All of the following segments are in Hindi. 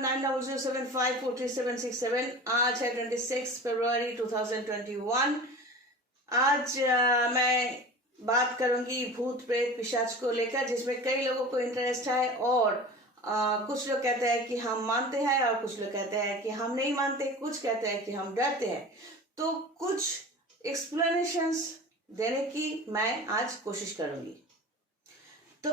9007543767। आज है 26 फरवरी 2021। आज मैं बात करूंगी भूत प्रेत पिशाच को लेकर, जिसमें कई लोगों को इंटरेस्ट है और कुछ लोग कहते हैं कि हम मानते हैं और कुछ लोग कहते हैं कि हम नहीं मानते, कुछ कहते हैं कि हम डरते हैं। तो कुछ एक्सप्लेनेशंस देने की मैं आज कोशिश करूंगी। तो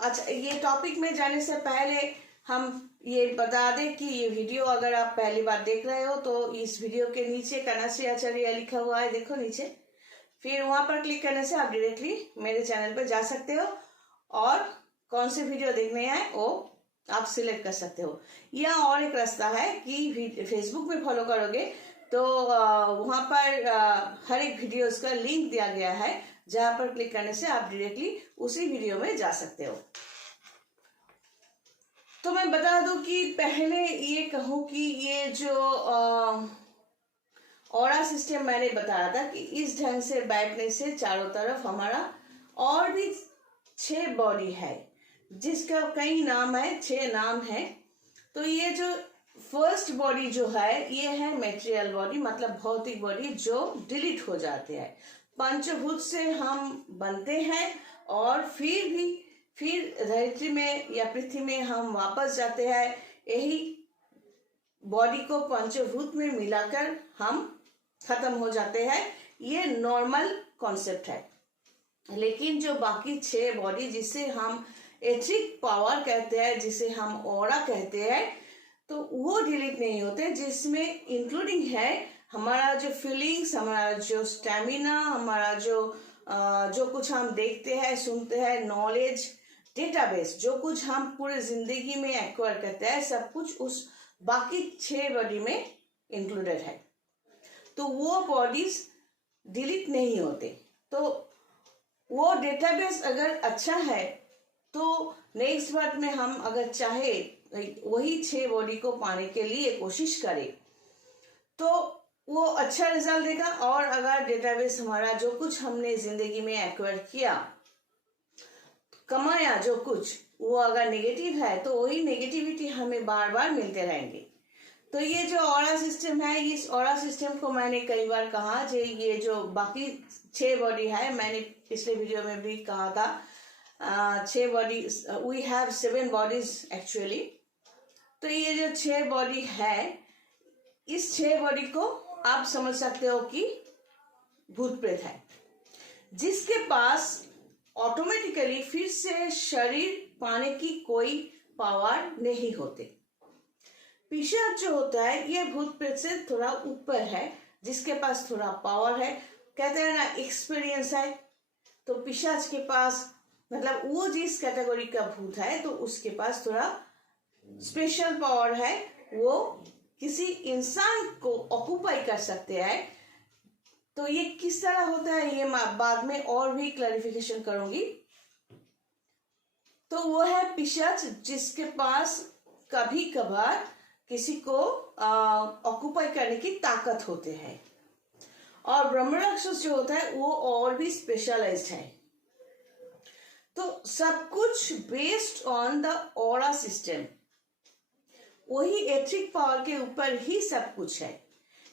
अच्छा, ये टॉपिक में जाने से पहले हम ये बता दें कि ये वीडियो अगर आप पहली बार देख रहे हो तो इस वीडियो के नीचे कन्याश्री आचार्य लिखा हुआ है, देखो नीचे। फिर वहां पर क्लिक करने से आप डायरेक्टली मेरे चैनल पर जा सकते हो और कौन से वीडियो देखने हैं वो आप सिलेक्ट कर सकते हो। या और एक रास्ता है कि फेसबुक में फॉलो करोगे तो वहां पर हर एक वीडियोस का लिंक दिया गया है, जहां पर क्लिक करने से आप डायरेक्टली उसी वीडियो में जा सकते हो। तो मैं बता दूं कि पहले ये कहूं कि ये जो ऑरा सिस्टम मैंने बताया था कि इस ढंग से बैठने से चारों तरफ हमारा और भी 6 बॉडी है, जिसका कई नाम है, 6 नाम है। तो ये जो फर्स्ट बॉडी जो है ये है मेटेरियल बॉडी, मतलब भौतिक बॉडी जो डिलीट हो जाते हैं। पंचभूत से हम बनते हैं और फिर धरती में या पृथ्वी में हम वापस जाते हैं। यही बॉडी को पंचभूत में मिलाकर हम खत्म हो जाते हैं। ये नॉर्मल कॉन्सेप्ट है। लेकिन जो बाकी 6 बॉडी, जिसे हम एथरिक पावर कहते हैं, जिसे हम ऑरा कहते हैं, तो वो डिलीट नहीं होते, जिसमें इंक्लूडिंग है हमारा जो फीलिंग्स, हमारा जो स्टैमिना, हमारा जो कुछ हम देखते हैं, सुनते हैं, नॉलेज, डेटाबेस, जो कुछ हम पूरे जिंदगी में एक्वायर करते हैं, सब कुछ उस बाकी 6 बॉडी में इंक्लूडेड है। तो वो बॉडीज डिलीट नहीं होते। तो वो डेटाबेस अगर अच्छा है तो नेक्स्ट बार में हम अगर चाहे वही 6 बॉडी को पाने के लिए कोशिश करें तो वो अच्छा रिजल्ट देगा। और अगर डेटाबेस हमारा जो कुछ हमने जिंदगी में एक्वायर किया, कमाया जो कुछ, वो अगर नेगेटिव है तो वही नेगेटिविटी हमें बार बार मिलते रहेंगे। तो ये जो ऑरा सिस्टम है, इस ऑरा सिस्टम को मैंने कई बार कहा जो ये जो बाकी 6 बॉडी है, मैंने पिछले वीडियो में भी कहा था 6 body, we have 7 bodies actually. तो ये जो 6 बॉडी है, इस 6 बॉडी को आप समझ सकते हो कि भूत प्रेत है, जिसके पास ऑटोमेटिकली फिर से शरीर पाने की कोई पावर नहीं होते। पिशाच जो होता है ये भूत प्रेत से थोड़ा ऊपर है, जिसके पास थोड़ा पावर है, कहते हैं ना एक्सपीरियंस है। तो पिशाच के पास मतलब वो जिस कैटेगरी का भूत है तो उसके पास थोड़ा स्पेशल पावर है, वो किसी इंसान को ऑक्युपाई कर सकते हैं। तो ये किस तरह होता है ये मैं बाद में और भी क्लैरिफिकेशन करूंगी। तो वो है पिशाच, जिसके पास कभी कभार किसी को ऑक्युपाई करने की ताकत होते हैं। और ब्रह्म राक्षस जो होता है वो और भी स्पेशलाइज्ड है। तो सब कुछ based on the aura system, वही एथरिक पावर के ऊपर ही सब कुछ है,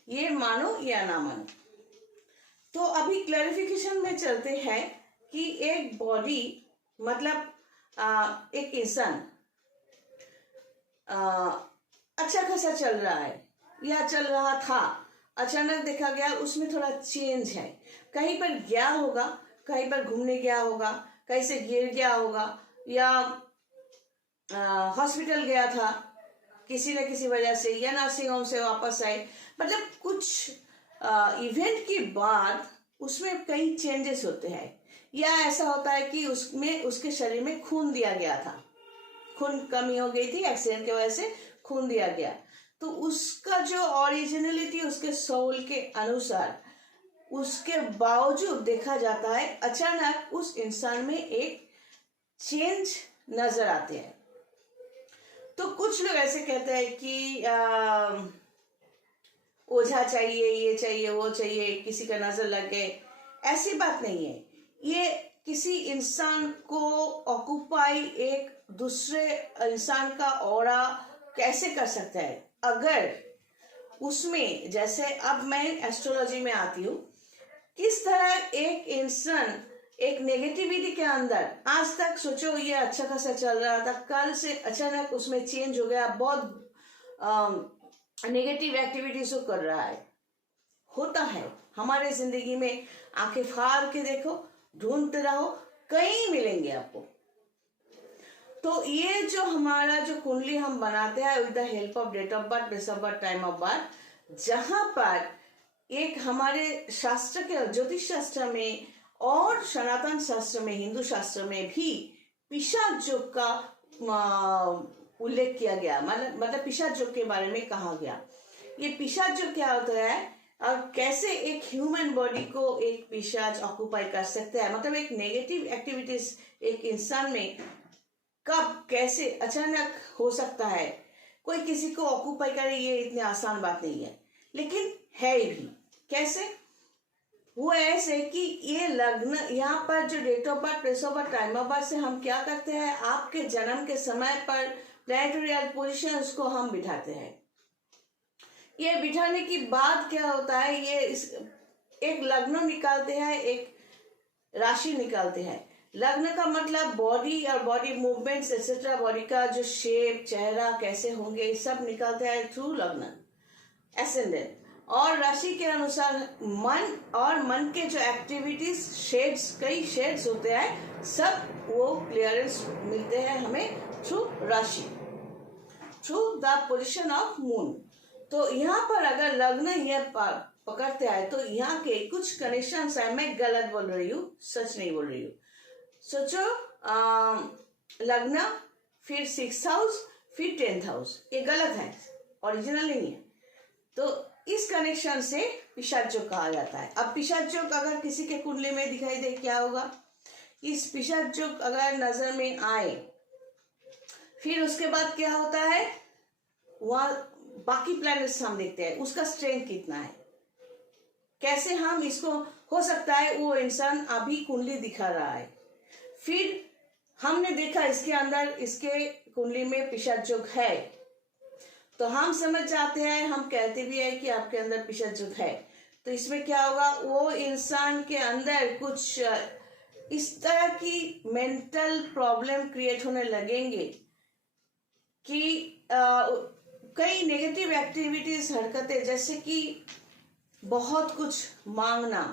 ये मानो या ना मानो। तो अभी क्लैरिफिकेशन में चलते हैं कि एक बॉडी मतलब एक इंसान अच्छा खासा चल रहा है या चल रहा था, अचानक देखा गया उसमें थोड़ा चेंज है। कहीं पर गया होगा, कहीं पर घूमने गया होगा, कहीं से गिर गया होगा, या हॉस्पिटल गया था किसी न किसी वजह से, या नर्सिंग होम से वापस आए, मतलब कुछ इवेंट के बाद उसमें कई चेंजेस होते हैं। या ऐसा होता है कि उसमें उसके शरीर में खून दिया गया था, खून कमी हो गई थी, एक्सीडेंट की वजह से खून दिया गया। तो उसका जो ओरिजिनलिटी उसके सोल के अनुसार, उसके बावजूद देखा जाता है अचानक उस इंसान में एक चेंज नजर आते हैं। तो कुछ लोग ऐसे कहते हैं कि ओझा चाहिए, ये चाहिए, वो चाहिए, किसी का नजर लग गए। ऐसी बात नहीं है। ये किसी इंसान को ऑक्युपाई एक दूसरे इंसान का ऑरा कैसे कर सकता है? अगर उसमें, जैसे अब मैं एस्ट्रोलॉजी में आती हूँ, किस तरह एक इंसान एक नेगेटिविटी के अंदर, आज तक सोचो ये अच्छा खासा चल रहा था, कल से अचानक उसमें चेंज हो गया, बहुत नेगेटिव एक्टिविटीज को कर रहा है। होता है हमारे जिंदगी में, आंखें फाड़ के देखो, ढूंढते रहो, कहीं मिलेंगे आपको। तो ये जो हमारा जो कुंडली हम बनाते हैं with the help of date of birth, place of birth, time of birth, जहां पर एक हमारे शास्त्र के, ज्योतिष शास्त्र में और सनातन शास्त्र में, हिंदू शास्त्र में भी पिशाच योग का उल्लेख किया गया, मतलब पिशाच योग के बारे में कहा गया। ये पिशाच योग क्या होता है और कैसे एक ह्यूमन बॉडी को एक पिशाच ऑक्यूपाई कर सकता है, मतलब एक नेगेटिव एक्टिविटीज एक इंसान में कब कैसे अचानक हो सकता है, कोई किसी को ऑक्यूपाई करे, ये इतनी आसान बात नहीं है, लेकिन है भी। कैसे? वो ऐसे कि ये लग्न, यहाँ पर जो date of birth, place of birth, time of birth से हम क्या करते हैं, आपके जन्म के समय पर प्लैनेटरी पोजिशंस को हम बिठाते हैं। ये बिठाने की बाद क्या होता है, ये एक लग्न निकालते हैं, एक राशि निकालते हैं। लग्न का मतलब बॉडी और बॉडी मूवमेंट्स एक्सेट्रा, बॉडी का जो शेप, चेहरा कैसे होंगे, सब निकालते हैं थ्रू लग्न एसेंडेंट। और राशि के अनुसार मन, और मन के जो एक्टिविटीज, शेड्स, कई शेड्स होते हैं, सब वो क्लियरेंस मिलते हैं हमें थ्रू राशि, through the position of moon. तो यहाँ पर अगर लग्न ये पकड़ते हैं तो यहाँ के कुछ कनेक्शंस है। मैं गलत बोल रही हूँ, सच नहीं बोल रही हूँ। सोचो लग्न, फिर 6th हाउस, फिर 10th हाउस, ये गलत है, ओरिजिनल नहीं है। तो इस कनेक्शन से पिशाच योग कहा जाता है। अब पिशाच योग अगर किसी के कुंडली में दिखाई दे, क्या होगा? इस पिशाच योग अगर नजर में आए, फिर उसके बाद क्या होता है, वहां बाकी प्लैनेट्स हम देखते हैं, उसका स्ट्रेंथ कितना है, कैसे हम इसको, हो सकता है वो इंसान अभी कुंडली दिखा रहा है, फिर हमने देखा इसके अंदर, इसके कुंडली में पिशाच योग है, तो हम समझ जाते हैं, हम कहते भी है कि आपके अंदर पिशाच योग है। तो इसमें क्या होगा, वो इंसान के अंदर कुछ इस तरह की मेंटल प्रॉब्लम क्रिएट होने लगेंगे कि कई नेगेटिव एक्टिविटीज, हरकतें, जैसे कि बहुत कुछ मांगना,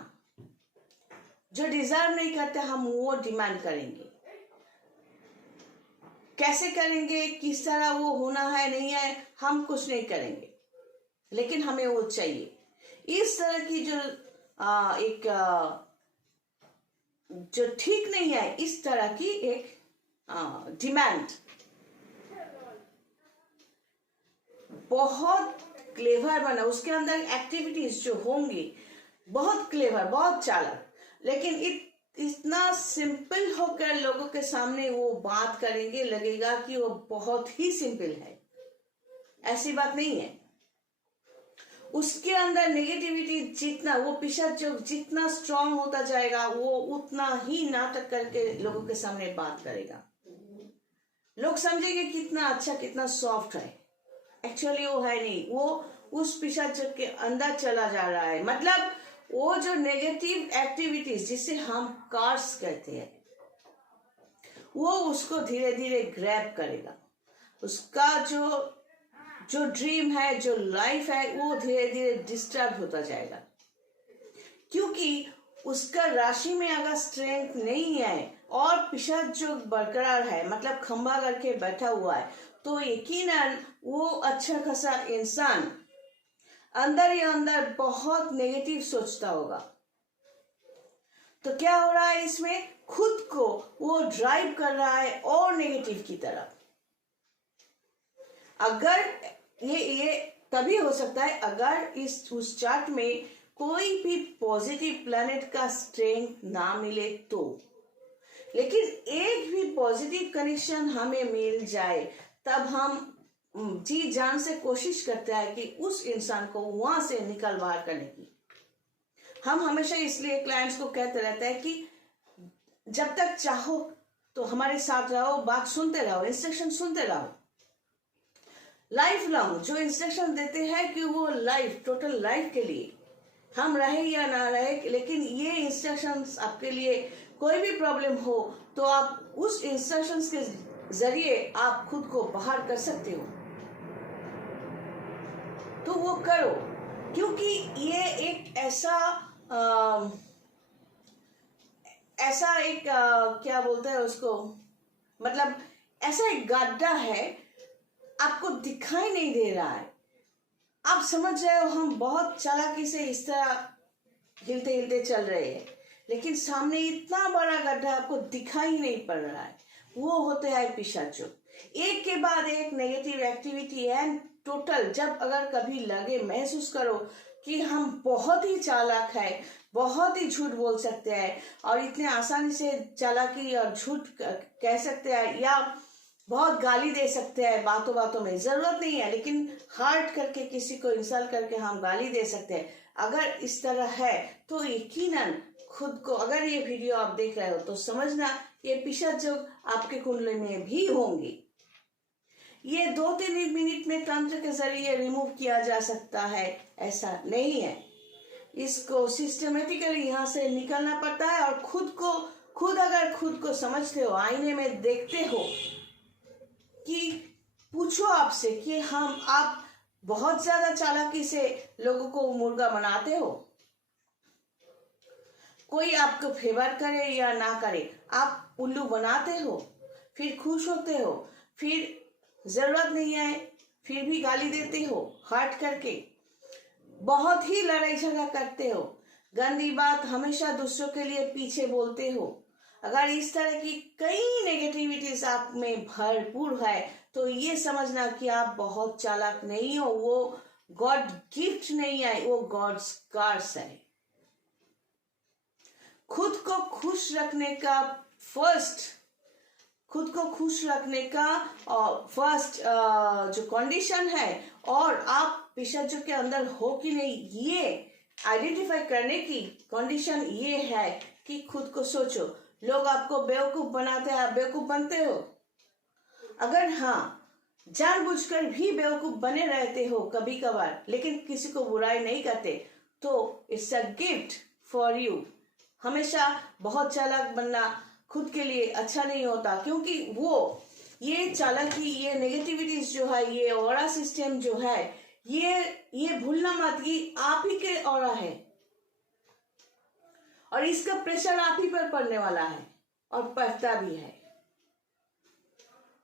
जो डिजर्व नहीं करते हम वो डिमांड करेंगे। कैसे करेंगे, किस तरह वो होना है नहीं है, हम कुछ नहीं करेंगे, लेकिन हमें वो चाहिए। इस तरह की जो जो ठीक नहीं है, इस तरह की एक डिमांड, बहुत क्लेवर बना, उसके अंदर एक्टिविटीज जो होंगी बहुत क्लेवर, बहुत चालाक, लेकिन इतना सिंपल होकर लोगों के सामने वो बात करेंगे, लगेगा कि वो बहुत ही सिंपल है, ऐसी बात नहीं है। उसके अंदर नेगेटिविटी जितना, वो पिशाच जो जितना स्ट्रांग होता जाएगा, वो उतना ही नाटक करके लोगों के सामने बात करेगा। लोग समझेंगे कितना अच्छा, कितना सॉफ्ट है, एक्चुअली वो है नहीं, वो उस पिशाच के अंदर चला जा रहा है। मतलब वो जो नेगेटिव एक्टिविटीज जिसे हम कार्स कहते हैं, वो उसको धीरे धीरे ग्रैब करेगा, उसका जो ड्रीम है, जो लाइफ है, वो धीरे धीरे डिस्टर्ब होता जाएगा, क्योंकि उसका राशि में अगर स्ट्रेंथ नहीं है और पिशाच जो बरकरार है, मतलब खंबा करके बैठा हुआ है, तो यकीनन वो अच्छा खासा इंसान अंदर ही अंदर बहुत नेगेटिव सोचता होगा। तो क्या हो रहा है इसमें, खुद को वो ड्राइव कर रहा है और नेगेटिव की तरफ। अगर ये तभी हो सकता है अगर उस चार्ट में कोई भी पॉजिटिव प्लैनेट का स्ट्रेंथ ना मिले तो, लेकिन एक भी पॉजिटिव कनेक्शन हमें मिल जाए, तब हम जी जान से कोशिश करते हैं कि उस इंसान को वहां से निकल बाहर करने की। हम हमेशा इसलिए क्लाइंट्स को कहते रहते हैं कि जब तक चाहो तो हमारे साथ रहो, बात सुनते रहो, इंस्ट्रक्शन सुनते रहो, लाइफ लॉन्ग जो इंस्ट्रक्शन देते हैं कि वो लाइफ, टोटल लाइफ के लिए हम रहे या ना रहे, लेकिन ये इंस्ट्रक्शंस आपके लिए कोई भी प्रॉब्लम हो तो आप उस इंस्ट्रक्शंस के जरिए आप खुद को बाहर कर सकते हो, तो वो करो। क्योंकि ये एक ऐसा एक क्या बोलते हैं उसको, मतलब ऐसा एक गड्ढा है, आपको दिखाई नहीं दे रहा है। आप समझ रहे हो हम बहुत चालाकी से इस तरह हिलते हिलते चल रहे हैं, लेकिन सामने इतना बड़ा गड्ढा आपको दिखाई नहीं पड़ रहा है। वो होते हैं पिशाच, एक के बाद एक नेगेटिव एक्टिविटी एंड टोटल। जब अगर कभी लगे, महसूस करो कि हम बहुत ही चालाक है, बहुत ही झूठ बोल सकते हैं और इतने आसानी से चालाकी और झूठ कह सकते हैं, या बहुत गाली दे सकते हैं बातों बातों में, जरूरत नहीं है लेकिन हर्ट करके किसी को इंसल्ट करके हम गाली दे सकते हैं। अगर इस तरह है तो यकीनन खुद को, अगर ये वीडियो आप देख रहे हो तो समझना ये पिशाच जो आपके कुंडली में भी होंगे। ये 2-3 मिनट में तंत्र के जरिए रिमूव किया जा सकता है, ऐसा नहीं है। इसको सिस्टमेटिकली यहाँ से निकलना पड़ता है और अगर खुद को समझते हो, आईने में देखते हो कि पूछो आपसे कि आप बहुत ज्यादा चालाकी से लोगों को मुर्गा बनाते हो, कोई आपको फेवर करे या ना करे, आप उल्लू बनाते हो, फिर खुश होते हो, फिर जरूरत नहीं है फिर भी गाली देते हो हर्ट करके, बहुत ही लड़ाई झगड़ा करते हो, गंदी बात हमेशा दूसरों के लिए पीछे बोलते हो। अगर इस तरह की कई नेगेटिविटीज आप में भरपूर है तो ये समझना कि आप बहुत चालाक नहीं हो, वो गॉड गिफ्ट नहीं है, वो गॉड्स कर्स है। खुद को खुश रखने का फर्स्ट जो कंडीशन है, और आप पिशाचों के अंदर हो कि नहीं ये आइडेंटिफाई करने की कंडीशन ये है कि खुद को सोचो। लोग आपको बेवकूफ बनाते हैं, आप बेवकूफ बनते हो? अगर हाँ, जानबूझकर भी बेवकूफ बने रहते हो कभी कभार, लेकिन किसी को बुराई नहीं करते, तो it's a gift for you. हमेशा बहुत चालाक बनना खुद के लिए अच्छा नहीं होता, क्योंकि ये चालाकी, ये नेगेटिविटीज जो है, ये ऑरा सिस्टम जो है, ये भूलना मत कि आप ही के ऑरा है और इसका प्रेशर आप ही पर पड़ने वाला है और पड़ता भी है।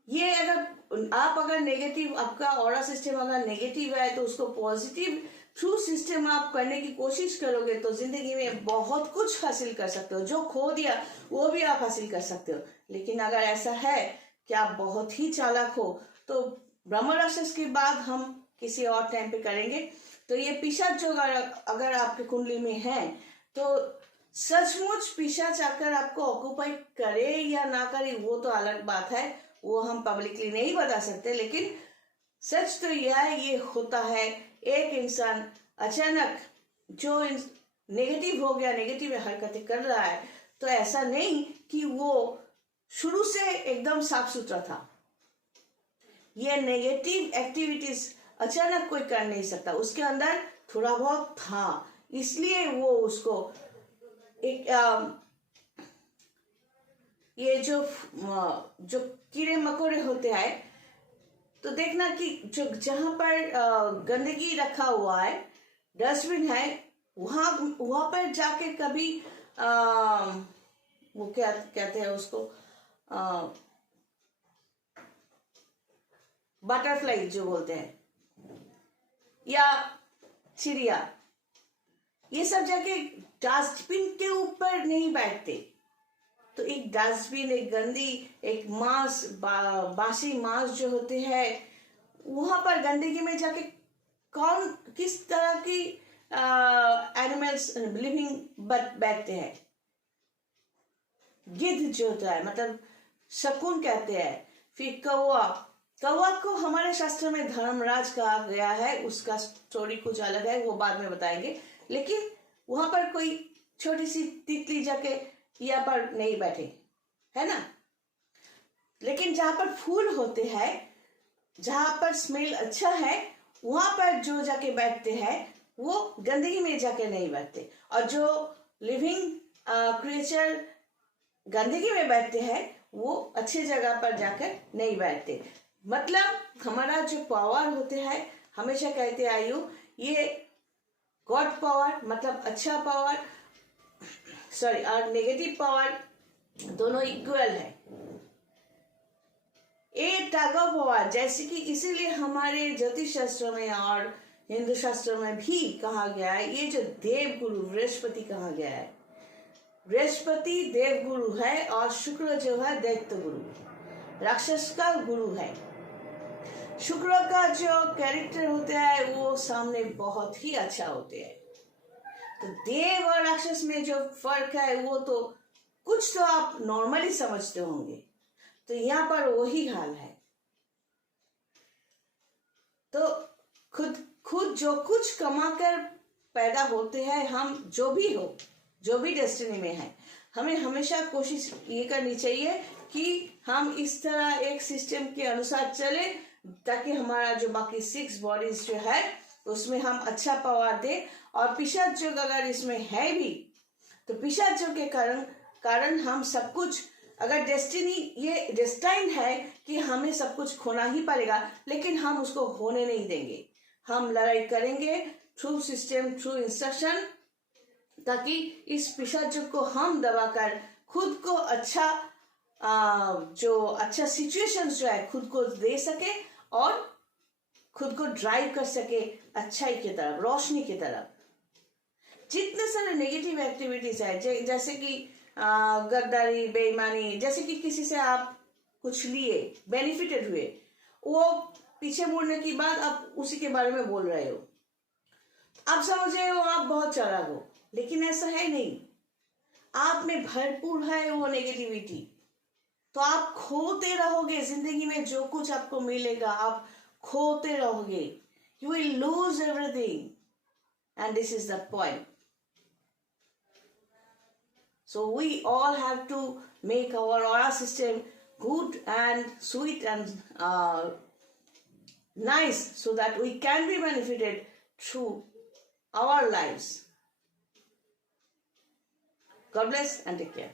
ये अगर नेगेटिव, आपका ऑरा सिस्टम अगर नेगेटिव है तो उसको पॉजिटिव थ्रू सिस्टम आप करने की कोशिश करोगे तो जिंदगी में बहुत कुछ हासिल कर सकते हो। जो खो दिया वो भी आप हासिल कर सकते हो। लेकिन अगर ऐसा है कि आप बहुत ही चालाक हो तो ब्रह्म राक्षस की बात हम किसी और टाइम पे करेंगे। तो ये पिशाच जो अगर आपके कुंडली में है तो सचमुच पिशाच आकर आपको ऑक्युपाई करे या ना करे वो तो अलग बात है, वो हम पब्लिकली नहीं बता सकते। लेकिन सच तो यह है, ये होता है। एक इंसान अचानक जो नेगेटिव हो गया, नेगेटिव हरकतें कर रहा है, तो ऐसा नहीं कि वो शुरू से एकदम साफ सुथरा था। ये नेगेटिव एक्टिविटीज अचानक कोई कर नहीं सकता, उसके अंदर थोड़ा बहुत था, इसलिए वो उसको एक ये जो कीड़े मकोड़े होते हैं, तो देखना कि जो जहां पर गंदगी रखा हुआ है, डस्टबिन है, वहां पर जाके कभी वो क्या कहते हैं उसको, बटरफ्लाई जो बोलते हैं, या चिड़िया, ये सब जाके डस्टबिन के ऊपर नहीं बैठते। तो एक डस्टबिन, एक गंदी, एक मांस, बासी मांस जो होते हैं, वहां पर गंदगी में जाके किस तरह की एनिमल्स लिविंग बैठते हैं? गिद्ध जो होता है, मतलब शकुन कहते हैं। फिर कौवा को हमारे शास्त्र में धर्मराज कहा गया है, उसका स्टोरी कुछ अलग है, वो बाद में बताएंगे। लेकिन वहां पर कोई छोटी सी तितली जाके यहाँ पर नहीं बैठे, है ना। लेकिन जहां पर फूल होते हैं जहां पर स्मेल अच्छा है वहां पर जो जाके बैठते हैं वो गंदगी में जाके नहीं बैठते, और जो लिविंग क्रिएचर गंदगी में बैठते हैं वो अच्छी जगह पर जाकर नहीं बैठते। मतलब हमारा जो पावर होते हैं, हमेशा कहते आयु, ये गॉड पावर मतलब अच्छा पावर, सॉरी, और नेगेटिव पावर दोनों इक्वल है। ए टग ऑफ वॉर, जैसे कि इसीलिए हमारे ज्योतिष शास्त्रों में और हिंदू शास्त्रों में भी कहा गया है, ये जो देव गुरु बृहस्पति कहा गया है, बृहस्पति देव गुरु है और शुक्र जो है दैत्य गुरु, राक्षस का गुरु है। शुक्र का जो कैरेक्टर होता है वो सामने बहुत ही अच्छा होते हैं। तो देव और राक्षस में जो फर्क है वो तो कुछ तो आप नॉर्मली समझते होंगे, तो यहाँ पर वही हाल है। तो खुद जो कुछ कमाकर पैदा होते हैं, हम जो भी हो, जो भी डेस्टिनी में है, हमें हमेशा कोशिश ये करनी चाहिए कि हम इस तरह एक सिस्टम के अनुसार चले, ताकि हमारा जो बाकी 6 बॉडीज जो है उसमें हम अच्छा पावर दें। और पिशाच जो अगर इसमें है भी, तो पिशाचों के कारण हम सब कुछ, अगर डेस्टिनी ये डेस्टाइन है कि हमें सब कुछ खोना ही पड़ेगा, लेकिन हम उसको होने नहीं देंगे। हम लड़ाई करेंगे थ्रू सिस्टम, थ्रू इंस्ट्रक्शन, ताकि इस पिशाच को हम दबाकर खुद को अच्छा जो अच्छा सिचुएशंस जो है खुद को दे सके और खुद को ड्राइव कर सके अच्छाई की तरफ, रोशनी की तरफ। जितने सारे नेगेटिव एक्टिविटीज है, जैसे कि गद्दारी, बेईमानी, जैसे कि किसी से आप कुछ लिए, बेनिफिटेड हुए, वो पीछे मुड़ने की बाद आप उसी के बारे में बोल रहे हो, आप समझ रहे हो आप बहुत चालाक हो, लेकिन ऐसा है नहीं। आप में भरपूर है वो नेगेटिविटी, तो आप खोते रहोगे जिंदगी में। जो कुछ आपको मिलेगा आप खोते रहोगे, you will lose everything, and this is the point. So we all have to make our aura system good and sweet and nice, so that we can be benefited through our lives. God bless and take care.